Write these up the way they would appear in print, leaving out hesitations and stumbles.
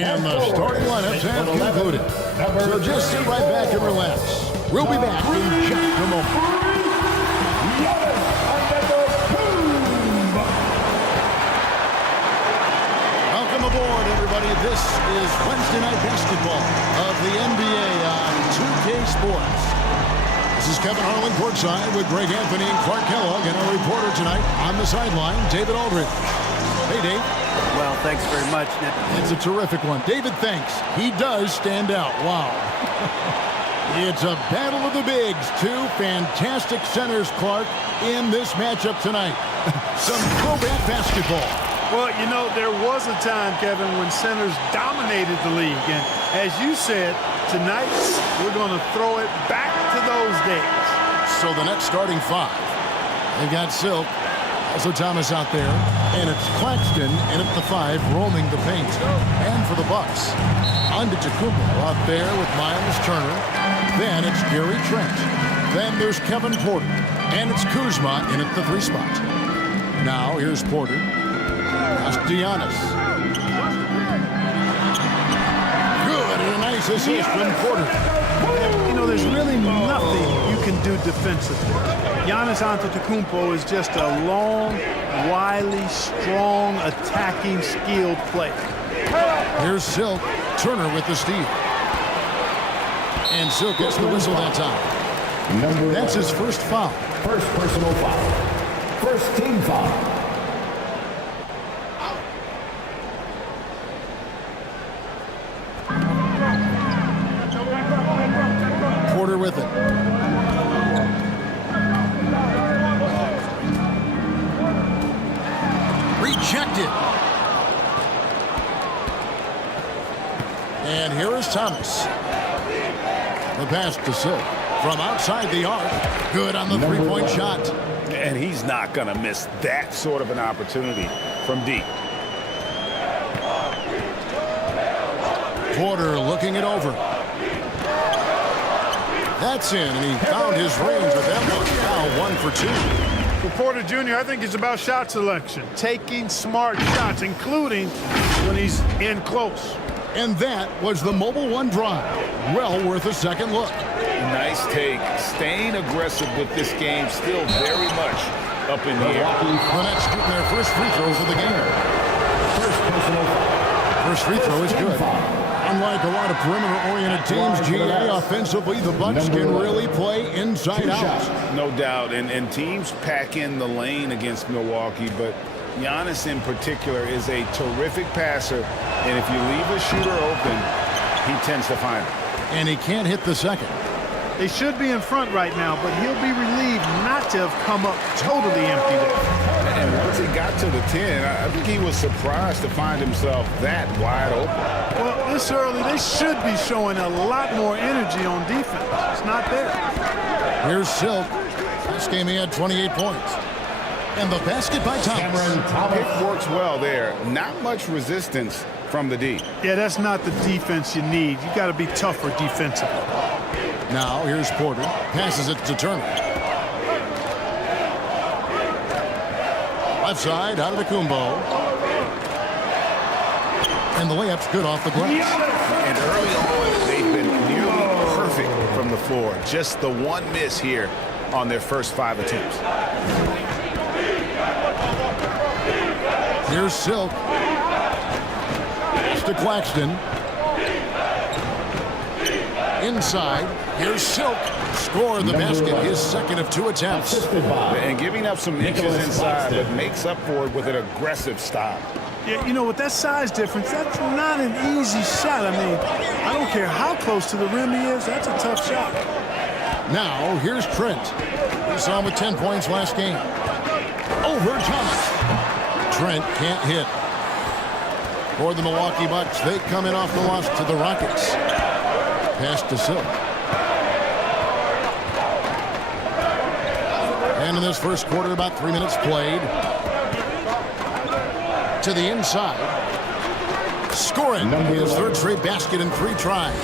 And the starting lineups have concluded. So just sit right back and relax. We'll be back in just a moment. Welcome aboard, everybody. This is Wednesday Night Basketball of the NBA on 2K Sports. This is Kevin Harlan courtside with Greg Anthony and Clark Kellogg, and our reporter tonight on the sideline, David Aldridge. Hey, Dave. Well, thanks very much, Nick. It's a terrific one. David, thanks. He does stand out. Wow. It's a battle of the bigs. Two fantastic centers, Clark, in this matchup tonight. Some throwback basketball. Well, you know, there was a time, Kevin, when centers dominated the league. And as you said, tonight we're going to throw it back to those days. So the next starting five. They've got Silk. Also Thomas out there. And it's Claxton in at the five, roaming the paint. And for the Bucks, Antetokounmpo out there with Miles Turner. Then it's Gary Trent. Then there's Kevin Porter. And it's Kuzma in at the three spot. Now here's Porter. Giannis. Good, and a nice assist from Porter. You know, there's really nothing you can do defensively. Giannis Antetokounmpo is just a long, wily, strong, attacking, skilled player. Here's Silk. Turner with the steal. And Silk gets the whistle that time. That's his first foul. First personal foul. First team foul. Porter with it. Rejected. And here is Thomas. The pass to Silk. From outside the arc. Good on the three-point shot. And he's not going to miss that sort of an opportunity from deep. Porter looking it over. That's in, and he found his range with that one. Now 1 for 2. For Porter Jr., I think it's about shot selection. Taking smart shots, including when he's in close. And that was the Mobile One drive. Well worth a second look. Nice take. Staying aggressive with this game, still very much up in the air. The Nets shooting their first free throw for the game. First free throw is good. Unlike a lot of perimeter-oriented teams, GA, offensively, the Bucks can really play inside out. No doubt, and teams pack in the lane against Milwaukee, but Giannis in particular is a terrific passer, and if you leave a shooter open, he tends to find it. And he can't hit the second. They should be in front right now, but he'll be relieved not to have come up totally empty there. And once he got to the 10, I think he was surprised to find himself that wide open. Well, this early, they should be showing a lot more energy on defense. It's not there. Here's Silk. This game he had 28 points. And the basket by Thomas. It works well there. Not much resistance from the D. Yeah, that's not the defense you need. You got to be tougher defensively. Now here's Porter. Passes it to Turner. Left side, Antetokounmpo. And the layup's good off the glass. And early on, they've been nearly perfect from the floor. Just the one miss here on their first 5 attempts. Here's Silk. It's to Claxton. Inside. Here's Silk. Scored the basket, his second of 2 attempts. And giving up some inches inside, but makes up for it with an aggressive stop. Yeah, you know, with that size difference, that's not an easy shot. I mean, I don't care how close to the rim he is, that's a tough shot. Now, here's Trent. We saw him with 10 points last game. Over Thomas. Trent can't hit. For the Milwaukee Bucks, they come in off the loss to the Rockets. Pass to Silk. And in this first quarter, about 3 minutes played. To the inside. Scoring his third straight basket in 3 tries.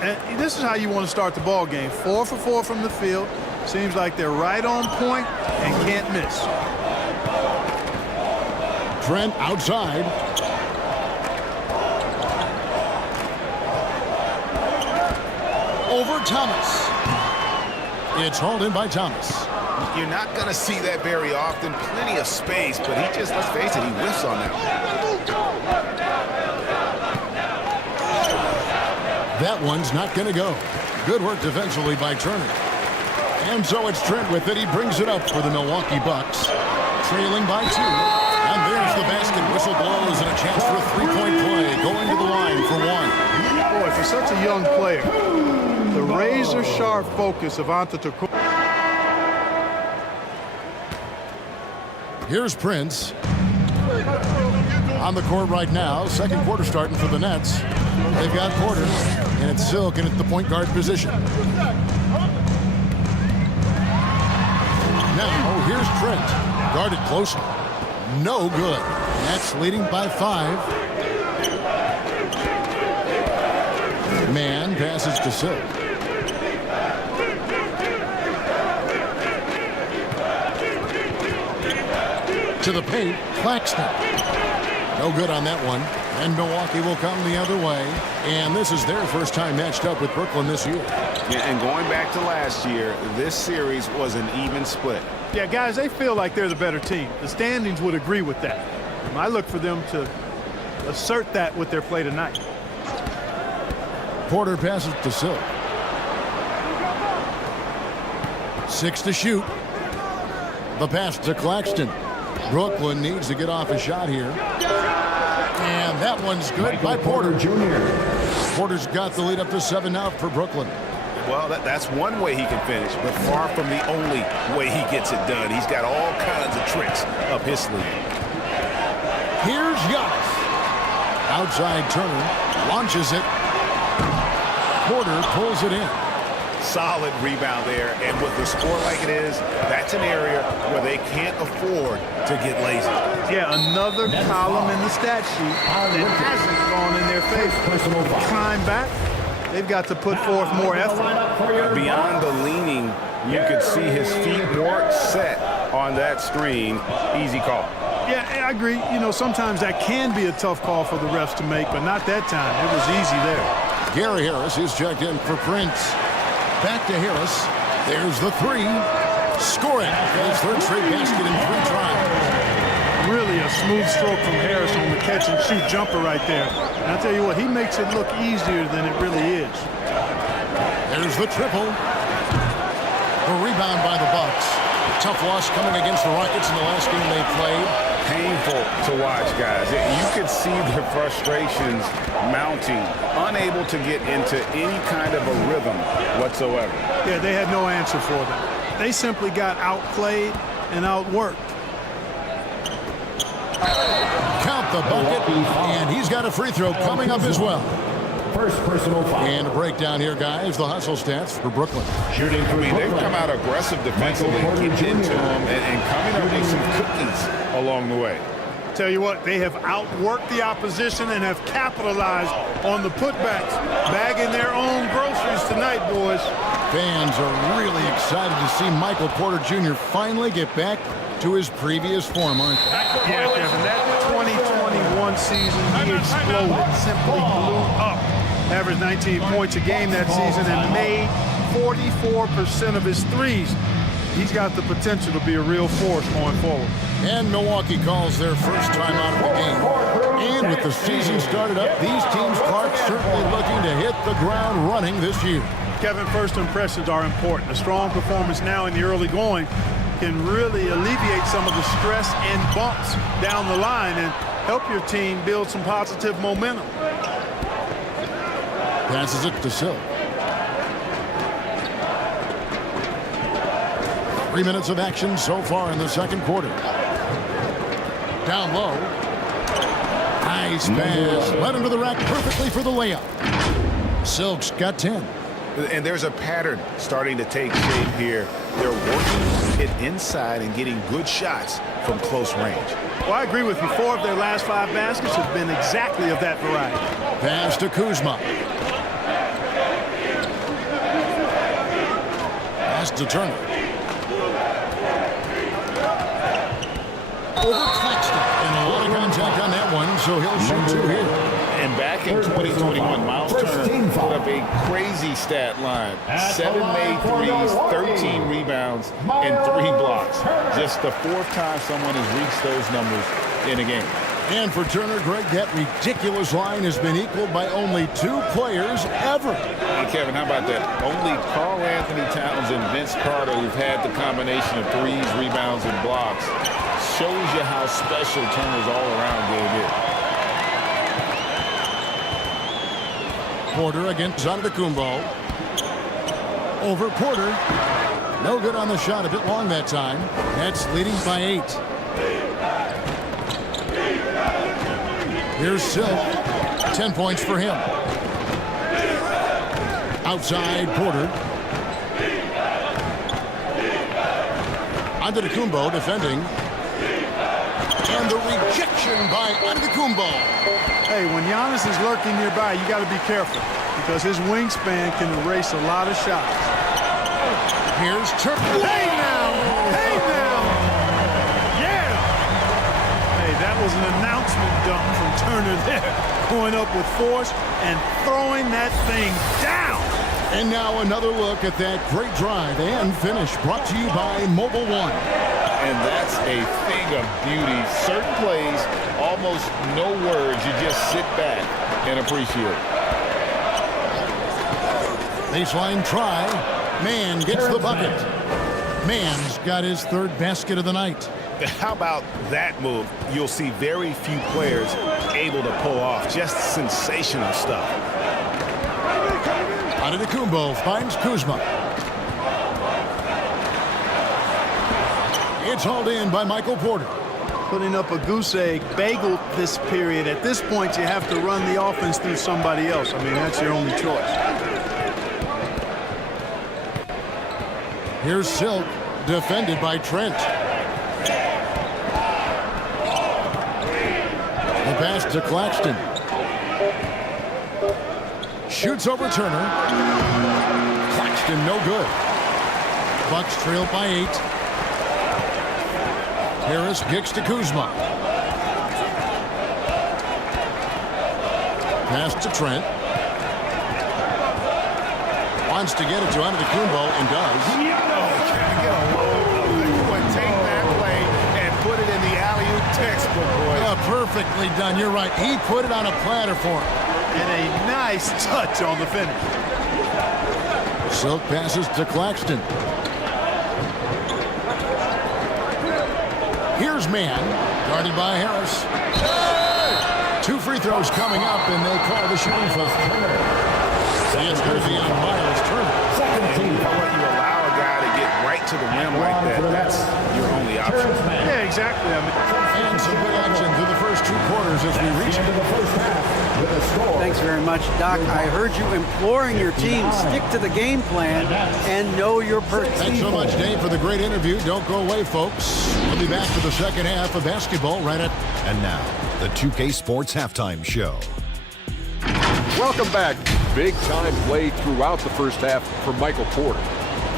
And this is how you want to start the ball game. 4 for 4 from the field. Seems like they're right on point and can't miss. Trent outside. over Thomas. It's hauled in by Thomas. You're not going to see that very often. Plenty of space, but he just, let's face it, he whiffs on that one. That one's not going to go. Good work defensively by Turner. And so it's Trent with it. He brings it up for the Milwaukee Bucks. Trailing by 2. And there's the basket. Whistle blows and a chance for a three-point play. Going to the line for 1. Boy, for such a young player, the razor-sharp focus of Untuk. Here's Prince. On the court right now. Second quarter starting for the Nets. They've got Porter, and it's Silk in at the point guard position. Now, here's Trent. Guarded closely. No good. Nets leading by 5. Man passes to Silk. To the paint, Claxton. No good on that one. And Milwaukee will come the other way. And this is their first time matched up with Brooklyn this year. Yeah, and going back to last year, this series was an even split. Yeah, guys, they feel like they're the better team. The standings would agree with that. And I look for them to assert that with their play tonight. Porter passes to Silk. 6 to shoot. The pass to Claxton. Brooklyn needs to get off a shot here. And that one's good by Porter. Porter's got the lead up to 7 now for Brooklyn. Well, that's one way he can finish, but far from the only way he gets it done. He's got all kinds of tricks up his sleeve. Here's Giannis. Outside Turner. Launches it. Porter pulls it in. Solid rebound there, and with the score like it is, that's an area where they can't afford to get lazy. Yeah, another column in the stat sheet that hasn't gone in their favor. Climb back, they've got to put forth more effort. Beyond the leaning, you could see his feet weren't set on that screen. Easy call. Yeah, I agree. You know, sometimes that can be a tough call for the refs to make, but not that time. It was easy there. Gary Harris is checked in for Prince. Back to Harris. There's the 3. Scoring. His third straight basket in 3 tries. Really a smooth stroke from Harris on the catch-and-shoot jumper right there. And I'll tell you what, he makes it look easier than it really is. There's the triple. The rebound by the Bucks. Tough loss coming against the Rockets in the last game they played. Painful to watch, guys. You could see their frustrations mounting, unable to get into any kind of a rhythm whatsoever. Yeah, they had no answer for them. They simply got outplayed and outworked. Count the bucket, and he's got a free throw coming up as well. First personal foul. And a breakdown here, guys. The hustle stats for Brooklyn. Shooting for They've come out aggressive defensively, getting into them, and coming up with some cookies along the way. Tell you what, they have outworked the opposition and have capitalized on the putbacks, bagging their own groceries tonight, boys. Fans are really excited to see Michael Porter Jr. finally get back to his previous form, aren't they? Yeah, Kevin, that 2021 season, he exploded, simply blew up. Averaged 19 points a game that season and made 44% of his threes. He's got the potential to be a real force going forward. And Milwaukee calls their first time out of the game. And with the season started up, these teams, Clark, certainly looking to hit the ground running this year. Kevin, first impressions are important. A strong performance now in the early going can really alleviate some of the stress and bumps down the line and help your team build some positive momentum. Passes it to Silk. 3 minutes of action so far in the second quarter. Down low. Nice pass. Led into the rack perfectly for the layup. Silk's got 10. And there's a pattern starting to take shape here. They're working it inside and getting good shots from close range. Well, I agree with you. 4 of their last 5 baskets have been exactly of that variety. Pass to Kuzma. Pass to Turner. Over Claxton. And a lot of contact on that one, so he'll shoot 2 here. And back in 2021, Miles Turner put up a crazy stat line. 7 made threes, 13 rebounds, and 3 blocks. Just the 4th time someone has reached those numbers in a game. And for Turner, Greg, that ridiculous line has been equaled by only 2 players ever. Hey, Kevin, how about that? Only Karl Anthony Towns and Vince Carter, who've had the combination of threes, rebounds, and blocks, shows you how special Turner's all-around game is. Porter against Antetokounmpo. Over Porter. No good on the shot. A bit long that time. Nets leading by 8. Here's Silk. 10 points for him. Outside Porter. Antetokounmpo defending. And the rejection by Antetokounmpo. Hey, when Giannis is lurking nearby, you got to be careful because his wingspan can erase a lot of shots. Here's Turner. Hey now! Hey now! Yeah! Hey, that was an announcement dunk from Turner there. Going up with force and throwing that thing down. And now another look at that great drive and finish brought to you by Mobile One. And that's a thing of beauty. Certain plays, almost no words. You just sit back and appreciate. Baseline try. Mann gets the bucket. Mann's got his 3rd basket of the night. How about that move? You'll see very few players able to pull off. Just sensational stuff. Antetokounmpo finds Kuzma. It's hauled in by Michael Porter. Putting up a goose egg bagel this period. At this point, you have to run the offense through somebody else. I mean, that's your only choice. Here's Silk, defended by Trent. The pass to Claxton. Shoots over Turner. Claxton no good. Bucks trail by 8. Harris kicks to Kuzma. Pass to Trent. Wants to get it to Antetokounmpo and does. Take that play and put it in the alley-oop textbook, boy. Perfectly done. You're right. He put it on a platter for him. And a nice touch on the finish. Silk passes to Claxton. Here's Mann, guarded by Harris. 2 free throws coming up, and they call the shooting foul. It's going to be on Miles Turner. You allow a guy to get right to the rim like that. That's your only option. Yeah, exactly. I mean, And some good action through the first 2 quarters as we reach into the first half with a score. Thanks very much, Doc. I heard you imploring your team, stick to the game plan and know your personnel. Thanks so much, Dave, for the great interview. Don't go away, folks. We'll be back for the second half of basketball right at... And now, the 2K Sports Halftime Show. Welcome back. Big-time play throughout the first half for Michael Porter.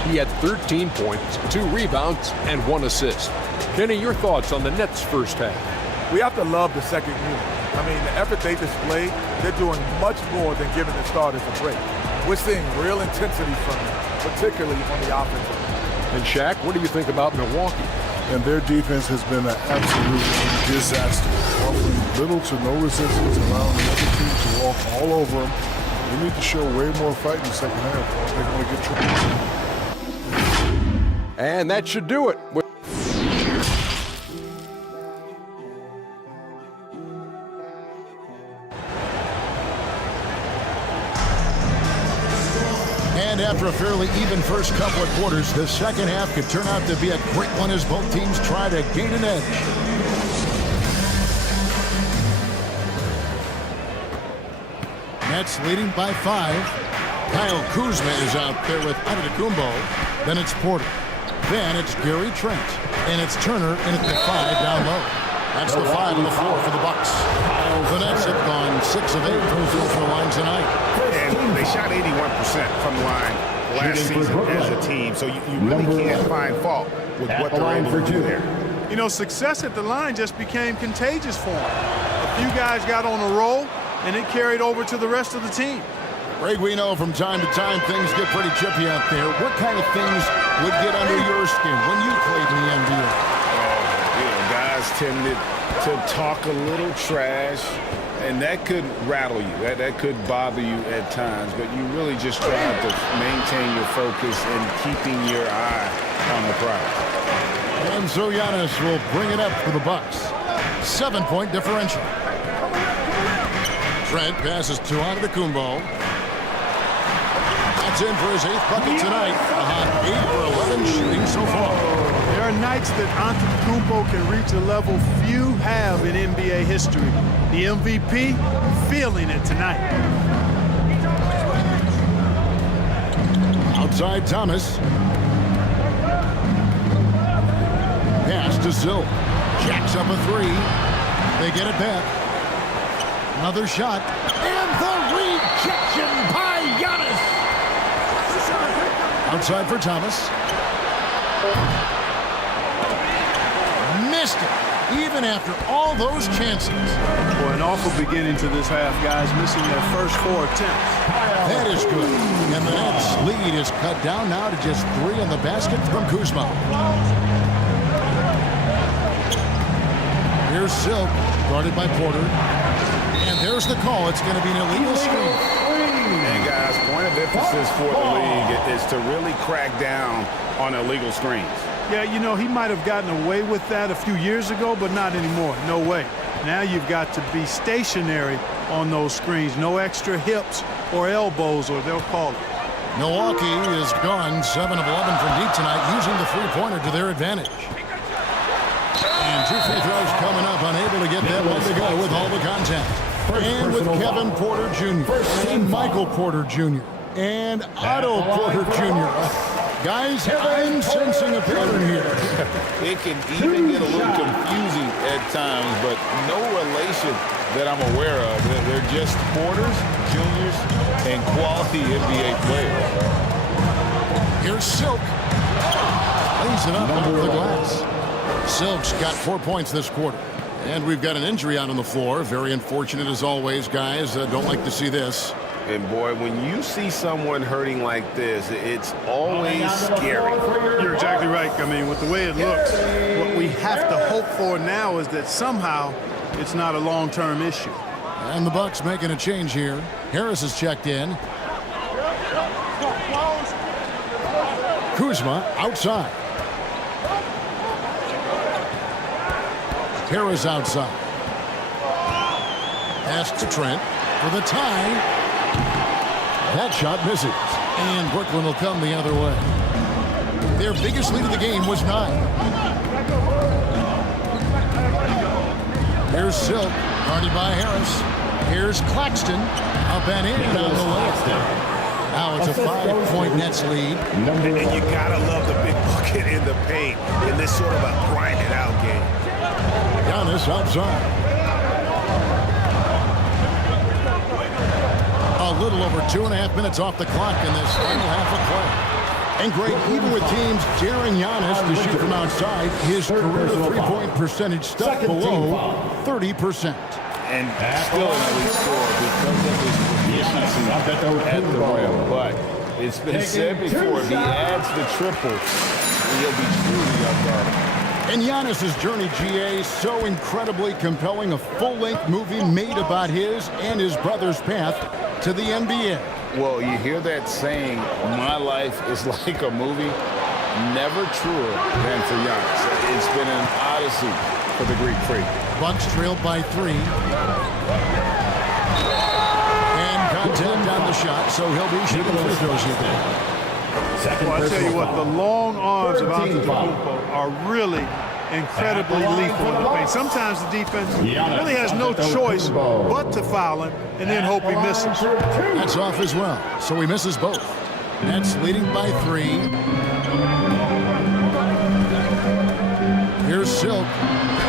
He had 13 points, 2 rebounds, and 1 assist. Kenny, your thoughts on the Nets' first half? We have to love the second unit. I mean, the effort they displayed, they're doing much more than giving the starters a break. We're seeing real intensity from them, particularly on the offensive end. And Shaq, what do you think about Milwaukee? And their defense has been an absolute disaster, offering little to no resistance, allowing the other team to walk all over them. They need to show way more fight in the second half if they're going to get trouble. And that should do it. And after a fairly even first couple of quarters, the second half could turn out to be a great one as both teams try to gain an edge. Nets leading by 5. Kyle Kuzma is out there with Antetokounmpo. Then it's Porter. Then it's Gary Trent. And it's Turner in at the 5 down low. That's the 5 on the floor for the Bucks. The Nets have gone 6 of 8 from the field goal line tonight. And they shot 81% from the line last season as a team, so you really can't find fault with what they're able to do there. You know, success at the line just became contagious for them. A few guys got on a roll, and it carried over to the rest of the team. Greg, we know from time to time things get pretty chippy out there. What kind of things would get under your skin when you played in the NBA? Guys tended to talk a little trash, and that could rattle you. That could bother you at times, but you really just try to maintain your focus and keeping your eye on the prize. And so Giannis will bring it up for the Bucks. 7-point differential. Trent passes to Antetokounmpo. That's in for his 8th bucket tonight. A hot 8 for 11 shooting so far. There are nights that Antetokounmpo can reach a level few have in NBA history. The MVP feeling it tonight. Outside Thomas. Pass to Silk. Jacks up a 3. They get it back. Another shot. And the rejection by Giannis. Outside for Thomas. Missed it, even after all those chances. Boy, an awful beginning to this half, guys, missing their first 4 attempts. That is good. And the Nets' lead is cut down now to just 3 in the basket from Kuzma. Here's Silk, guarded by Porter. And there's the call. It's going to be an illegal screen. And guys, point of emphasis for the league is to really crack down on illegal screens. Yeah, you know, he might have gotten away with that a few years ago, but not anymore. No way. Now you've got to be stationary on those screens. No extra hips or elbows, or they'll call it. Milwaukee is gone 7 of 11 from deep tonight, using the three-pointer to their advantage. And 2 free throws coming up, unable to get that one to go with all the contact. And with Kevin Porter Jr. and Michael Porter Jr. and Otto Porter Jr. Guys, I'm sensing a pattern here. It can even get a little confusing at times, but no relation that I'm aware of. They're just Porters, Juniors, and quality NBA players. Here's Silk. Lays it up over the glass. Silk's got 4 points this quarter. And we've got an injury out on the floor. Very unfortunate as always, guys. Don't like to see this. And boy, when you see someone hurting like this, it's always scary. You're exactly right. I mean, with the way it looks, what we have to hope for now is that somehow it's not a long-term issue. And the Bucks making a change here. Harris is checked in. Kuzma outside. Harris outside. Pass to Trent for the tie. That shot misses. And Brooklyn will come the other way. Their biggest lead of the game was 9. Here's Silk, guarded by Harris. Here's Claxton, up and in on the way. Now it's a 5-point Nets lead. And you gotta love the big bucket in the paint in this sort of a grinded out game. Giannis outside. A little over 2.5 minutes off the clock in this final half of play. And great, even with teams daring Giannis to shoot from outside, his career three-point percentage stuck below 30%. And still an elite scorer because of his proficiency at the rim. But it's been said before, if he adds the triple, he'll be truly unguardable. And Giannis' journey, GA, so incredibly compelling, a full-length movie made about his and his brother's path to the NBA. Well, you hear that saying, my life is like a movie, never truer than for Giannis. It's been an odyssey for the Greek freak. Bucks trailed by 3. And contact on the shot, so he'll be shooting free throws here. Well, I tell you what, the long arms of Antetokounmpo are really incredibly lethal in the paint. Sometimes the defense really has no choice but to foul him and then hope he misses. That's off as well, so he misses both. Nets leading by 3. Here's Silk.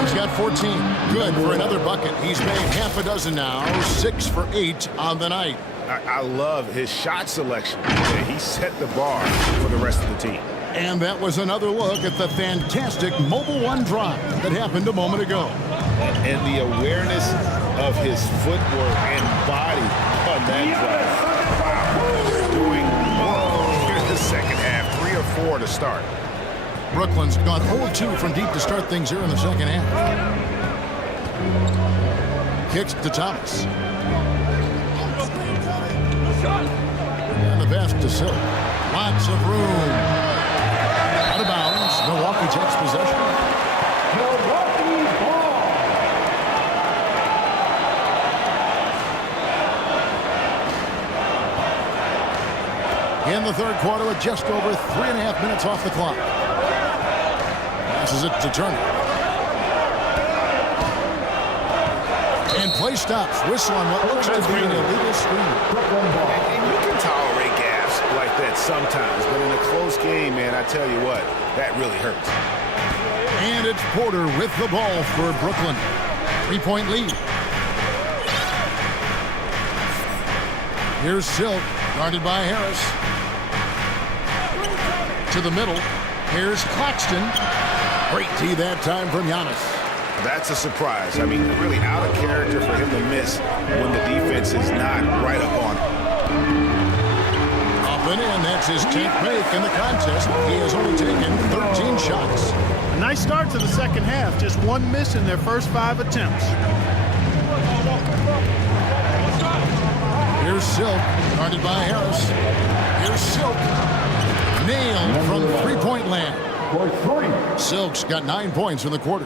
He's got 14. Good for another bucket. He's made half a dozen now. 6 for 8 on the night. I love his shot selection. He set the bar for the rest of the team. And that was another look at the fantastic Mobile One drive that happened a moment ago. And the awareness of his footwork and body on that drive. Wow, they're doing well here in the second half. 3 or 4 to start. Brooklyn's gone 0-2 from deep to start things here in the second half. Kicks to Thomas. And the pass to Silk. Lots of room. Out of bounds. Milwaukee takes possession. Milwaukee ball. In the third quarter with just over 3.5 minutes off the clock. Passes it to Turner. And play stops. Whistle on what looks to be an illegal screen. And you can tolerate gaps like that sometimes, but in a close game, man, I tell you what, that really hurts. And it's Porter with the ball for Brooklyn. 3-point lead. Here's Silk, guarded by Harris. To the middle. Here's Claxton. Great tee that time from Giannis. That's a surprise. I mean, really out of character for him to miss when the defense is not right up on him. Up and in, that's his 10th make in the contest. He has only taken 13 shots. A nice start to the second half. Just one miss in their first 5 attempts. Here's Silk, guarded by Harris. Here's Silk. Nailed from 3-point land. Silk's got 9 points in the quarter.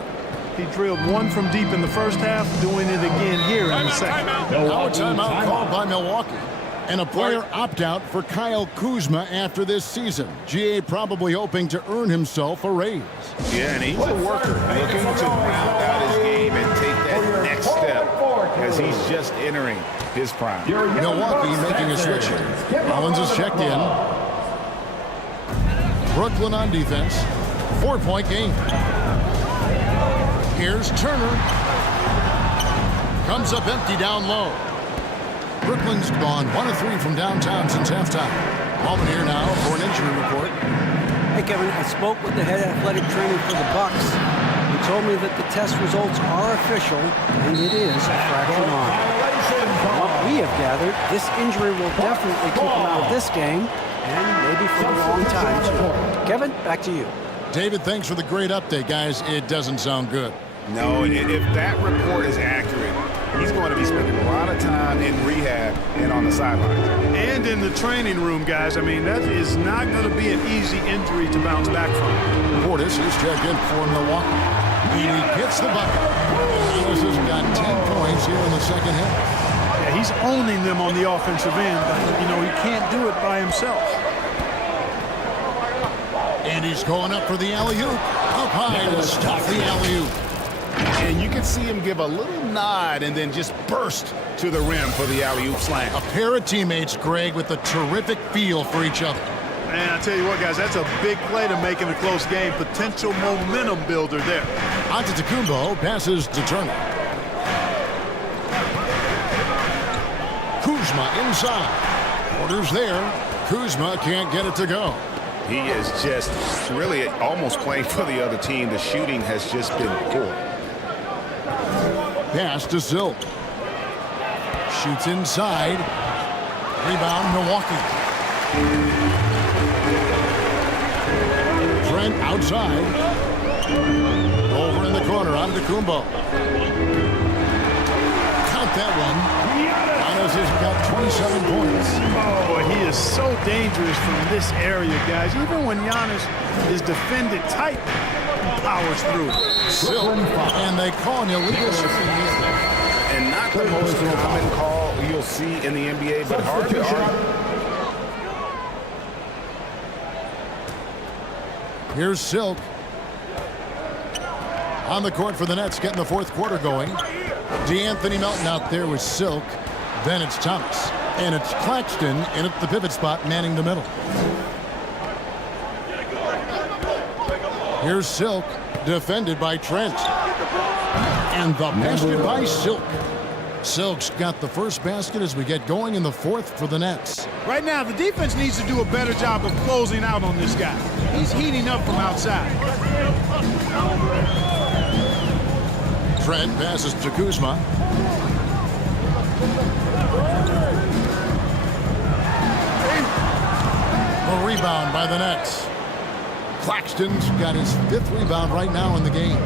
He drilled 1 from deep in the first half, doing it again here in the second. Now a timeout called by Milwaukee. And a player opt-out for Kyle Kuzma after this season. GA probably hoping to earn himself a raise. Yeah, and he's a worker, looking to round out his game and take that next step as he's just entering his prime. Milwaukee making a switch here. Collins is checked in. Brooklyn on defense. 4-point game. Here's Turner. Comes up empty down low. Brooklyn's gone 1 of 3 from downtown since halftime. Moment here now for an injury report. Hey, Kevin, I spoke with the head athletic trainer for the Bucks. He told me that the test results are official, and it is a fractured arm. From what we have gathered, this injury will definitely keep him out of this game, and maybe for a long time, too. Kevin, back to you. David, thanks for the great update, guys. It doesn't sound good. No, if that report is accurate, he's going to be spending a lot of time in rehab and on the sidelines. And in the training room, guys. I mean, that is not going to be an easy injury to bounce back from. Portis is checked in for Milwaukee. And he hits the bucket. Portis has got 10 points here in the second half. Yeah, he's owning them on the offensive end, but, you know, he can't do it by himself. And he's going up for the alley-oop. Up high to stop the alley-oop. And you can see him give a little nod and then just burst to the rim for the alley-oop slam. A pair of teammates, Greg, with a terrific feel for each other. Man, I tell you what, guys, that's a big play to make in a close game. Potential momentum builder there. Antetokounmpo passes to Turner. Kuzma inside. Porter's there. Kuzma can't get it to go. He is just really almost playing for the other team. The shooting has just been poor. Pass to Silk. Shoots inside. Rebound, Milwaukee. Trent outside. Over in the corner, Antetokounmpo. Count that one. Giannis has got 27 points. Oh, boy, he is so dangerous from this area, guys. Even when Giannis is defended tight, he powers through. Silk, and they call an illegal screen. And not the most common call you'll see in the NBA, but hard to argue. Here's Silk. On the court for the Nets, getting the fourth quarter going. DeAnthony Melton out there with Silk. Then it's Thomas. And it's Claxton in at the pivot spot, manning the middle. Here's Silk, defended by Trent. And the basket by Silk. Silk's got the first basket as we get going in the fourth for the Nets. Right now, the defense needs to do a better job of closing out on this guy. He's heating up from outside. Trent passes to Kuzma. A rebound by the Nets. Claxton's got his 5th rebound right now in the game.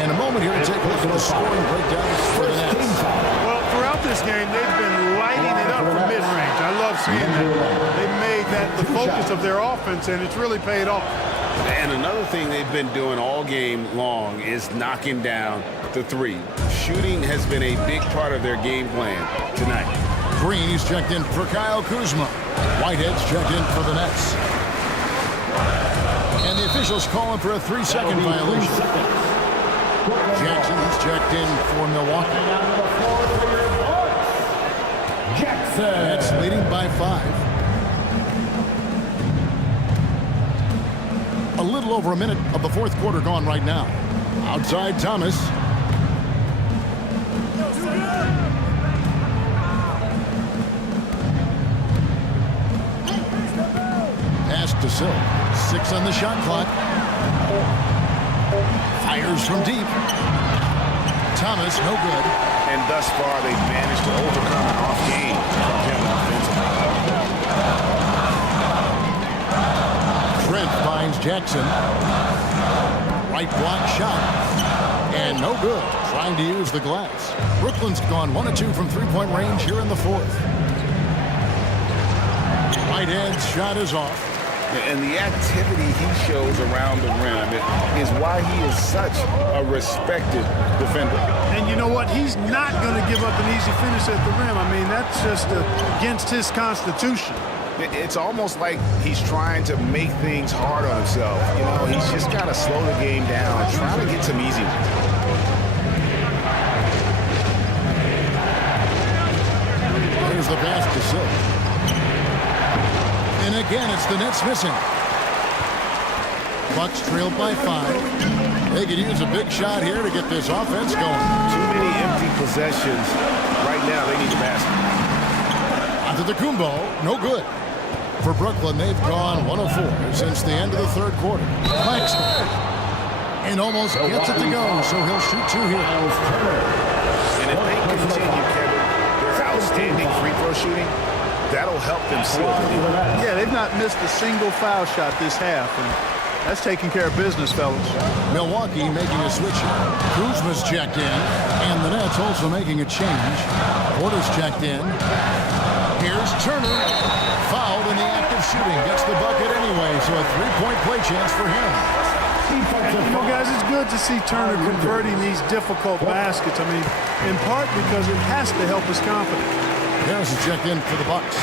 In a moment here, to take a look at the scoring breakdown for the Nets. Well, throughout this game, they've been lighting it up from mid-range. I love seeing that. They've made that the focus of their offense, and it's really paid off. And another thing they've been doing all game long is knocking down the three. Shooting has been a big part of their game plan tonight. Green's checked in for Kyle Kuzma. Whitehead's checked in for the Nets. And the officials calling for a 3-second violation. Jackson's checked in for Milwaukee. Nets leading by 5. A little over a minute of the 4th quarter gone right now. Outside Thomas. Pass to Silk. 6 on the shot clock. Fires from deep. Thomas, no good. And thus far, they've managed to overcome an off game from him offensively. Trent finds Jackson. Right block shot. And no good. Trying to use the glass. Brooklyn's gone 1 of 2 from 3-point range here in the 4th. Whitehead's shot is off. And the activity he shows around the rim is why he is such a respected defender. And you know what? He's not going to give up an easy finish at the rim. I mean, that's just against his constitution. It's almost like he's trying to make things hard on himself. You know, he's just got to slow the game down and try to get some easy ones. Here's the pass to Silk. And again, it's the Nets missing. Bucks trailed by 5. They could use a big shot here to get this offense going. Too many empty possessions. Right now, they need the basket. Antetokounmpo, no good. For Brooklyn, they've gone 1 of 4 since the end of the 3rd quarter. Claxton. And almost gets it to go, so he'll shoot 2 here. And if they continue, Kevin, their outstanding free throw shooting, that'll help them seal the lead. Yeah, they've not missed a single foul shot this half, and that's taking care of business, fellas. Milwaukee making a switch here. Kuzma's checked in, and the Nets also making a change. Porter's checked in. Here's Turner. Fouled in the act of shooting. Gets the bucket anyway, so a 3-point play chance for him. You know, guys, it's good to see Turner converting these difficult baskets. I mean, in part because it has to help his confidence. Harris is checked in for the Bucks.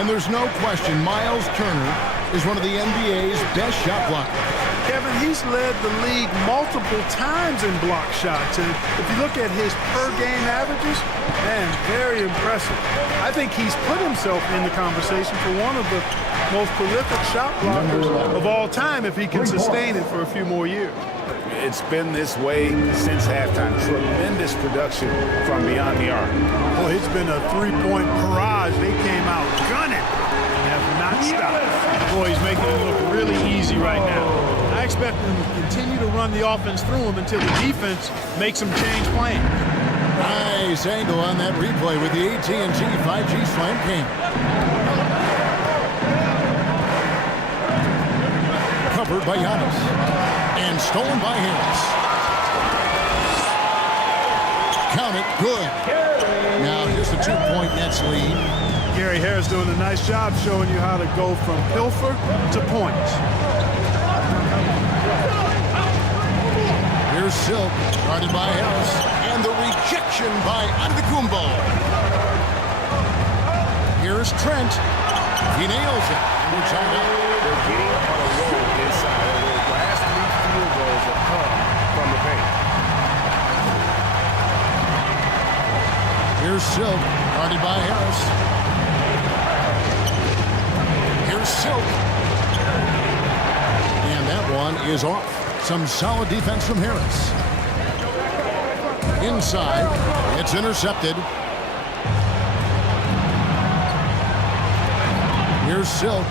And there's no question Miles Turner is one of the NBA's best shot blockers. Kevin, he's led the league multiple times in block shots. And if you look at his per-game averages, man, very impressive. I think he's put himself in the conversation for one of the most prolific shot blockers of all time if he can sustain it for a few more years. It's been this way since halftime. Tremendous production from beyond the arc. Boy, it's been a 3-point barrage. They came out gunning and have not stopped. Boy, he's making it look really easy right now. I expect them to continue to run the offense through him until the defense makes them change plans. Nice angle on that replay with the AT&T 5G slam cam. Covered by Giannis. And stolen by Harris. Count it, good. Now just a 2-point Nets lead. Gary Harris doing a nice job showing you how to go from pilfer to points. Here's Silk, guarded by Harris. And the rejection by Antetokounmpo. Here's Trent. He nails it. We're tied up. They're getting on a roll inside. The last 3 field goals have come from the paint. Here's Silk, guarded by Harris. Here's Silk. And that one is off. Some solid defense from Harris. Inside, it's intercepted. Here's Silk.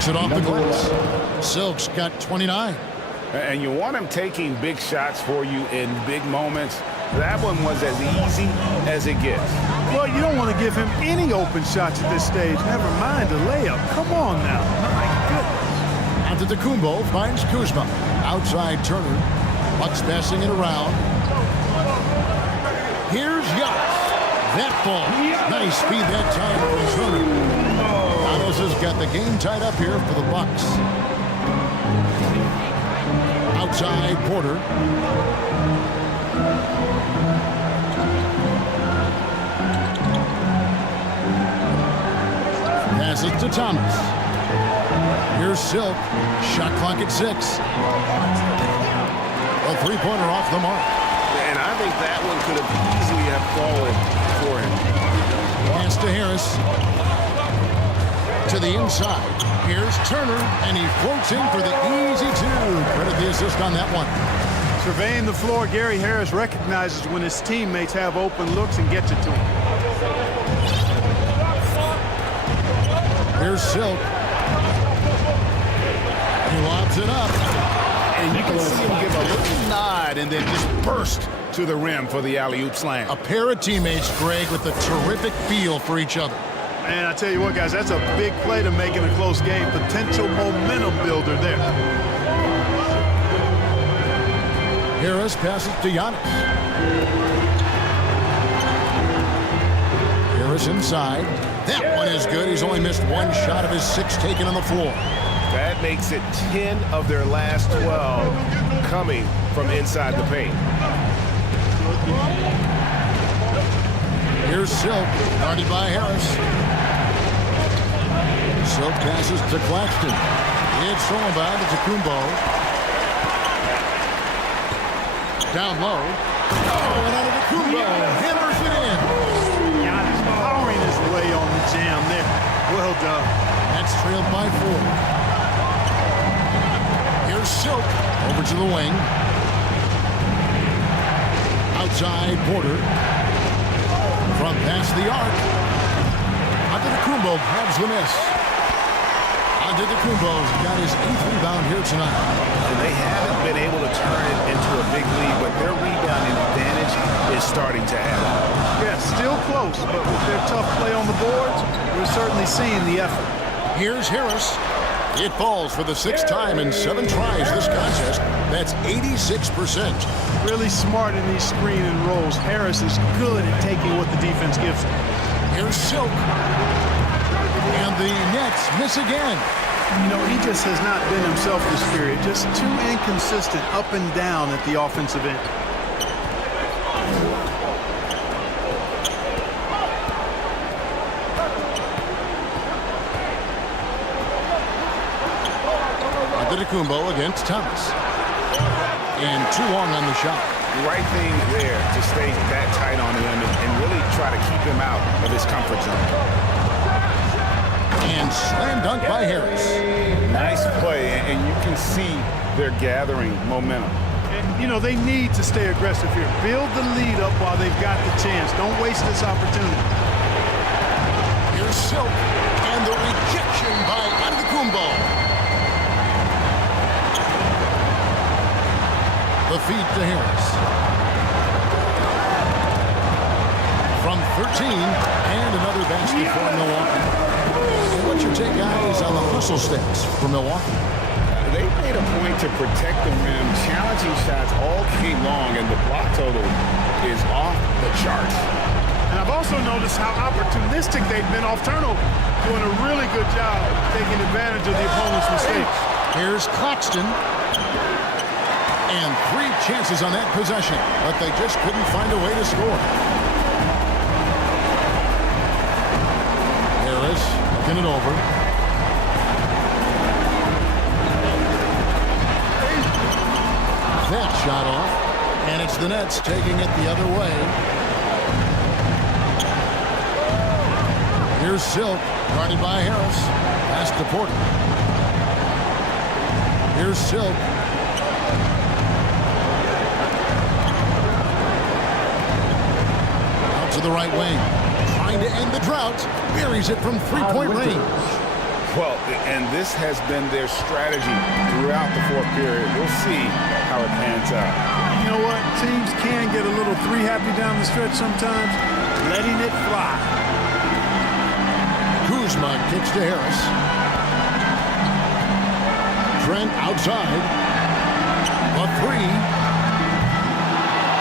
Takes it off the glass. Silk's got 29. And you want him taking big shots for you in big moments. That one was as easy as it gets. Well, you don't want to give him any open shots at this stage. Never mind a layup. Come on now. My goodness. Antetokounmpo finds Kuzma. Outside Turner. Bucks passing it around. Here's Giannis. That ball. Nice speed that time from Turner. Giannis has got the game tied up here for the Bucks. Outside Porter. Passes to Thomas. Here's Silk. Shot clock at 6. A three-pointer off the mark. And I think that one could have easily have fallen for him. Pass to Harris. To the inside. Here's Turner, and he floats in for the easy two. Credit the assist on that one. Surveying the floor, Gary Harris recognizes when his teammates have open looks and gets it to him. Here's Silk. He lobs it up. And you can see him give a little nod and then just burst to the rim for the alley-oop slam. A pair of teammates, Greg, with a terrific feel for each other. And I tell you what, guys, that's a big play to make in a close game. Potential momentum builder there. Harris passes to Giannis. Harris inside. That one is good. He's only missed one shot of his 6 taken on the floor. That makes it 10 of their last 12 coming from inside the paint. Here's Silk, guarded by Harris. Silk passes to Claxton. It's thrown by Antetokounmpo. Down low. Oh, and Antetokounmpo hammers it in. Giannis powering his way on the jam there. Well done. That's trailed by 4. Here's Silk over to the wing. Outside Porter. From past the arc. Antetokounmpo grabs the miss. Antetokounmpo's got his 8th rebound here tonight. And they haven't been able to turn it into a big lead, but their rebounding advantage is starting to add up. Yeah, still close, but with their tough play on the boards, we're certainly seeing the effort. Here's Harris. It falls for the 6th time in 7 tries this contest. That's 86%. Really smart in these screen and rolls. Harris is good at taking what the defense gives him. Here's Silk. And the Nets miss again. You know, he just has not been himself this period. Just too inconsistent up and down at the offensive end. Antetokounmpo against Thomas. And too long on the shot. Right thing there to stay that tight on him and really try to keep him out of his comfort zone. And slam dunk by Harris. Nice play, and you can see they're gathering momentum. And, you know, they need to stay aggressive here. Build the lead up while they've got the chance. Don't waste this opportunity. Here's Silk. And the rejection by Antetokounmpo. The feed to Harris. From 13, and another basket for Milwaukee. And what's your take, guys, on the hustle stats for Milwaukee? They made a point to protect the rim. Challenging shots all game long, and the block total is off the charts. And I've also noticed how opportunistic they've been off turnover. Doing a really good job taking advantage of the opponent's mistakes. Here's Claxton. And 3 chances on that possession, but they just couldn't find a way to score. Harris looking it over. That shot off, and it's the Nets taking it the other way. Here's Silk, guarded by Harris. Pass to Porter. Here's Silk. To the right wing, trying to end the drought, buries it from 3-point range. Well, and this has been their strategy throughout the fourth period. We'll see how it pans out. You know what? Teams can get a little three happy down the stretch sometimes, letting it fly. Kuzma kicks to Harris. Trent outside. A three.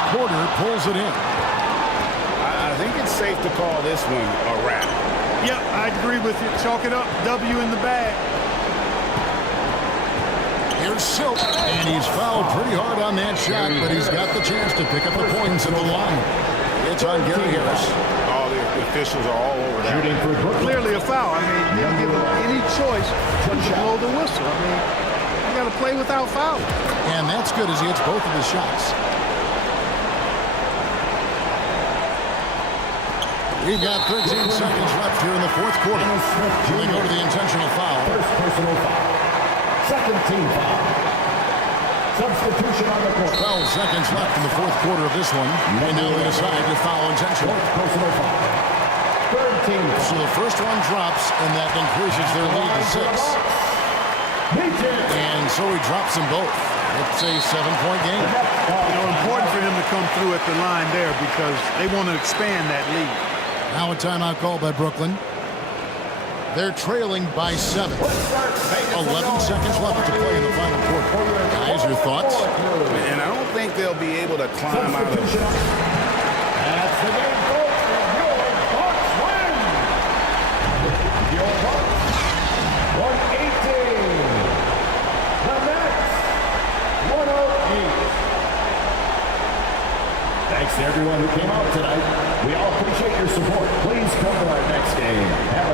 Porter pulls it in. I think it's safe to call this one a wrap. Yep, I agree with you. Chalk it up. W in the bag. Here's Silk, and he's fouled pretty hard on that shot, but he's got the chance to pick up the points at the line. It's on Gary Harris. All the officials are all over that. Clearly a foul. I mean, they'll give him any choice to blow the whistle. I mean, you got to play without fouling. And that's good as he hits both of his shots. We've got 13 seconds left here in the fourth quarter. They go to the intentional foul. First personal foul. Second team foul. Substitution on the court. 12 seconds left in the fourth quarter of this one. And now they decide to foul intentionally. Fourth personal foul. Third team foul. So the first one drops, and that increases their lead to 6. And so he drops them both. It's a 7-point game. You know, important for him to come through at the line there because they want to expand that lead. Now a timeout call by Brooklyn. They're trailing by 7. 11 seconds left to play in the final quarter. Guys, your thoughts? And I don't think they'll be able to climb out of it. That's the game, folks. Your Bucks win. Your Bucks 118. The Nets 108. Thanks to everyone who came out tonight. We all appreciate your support. Please come to our next game. Have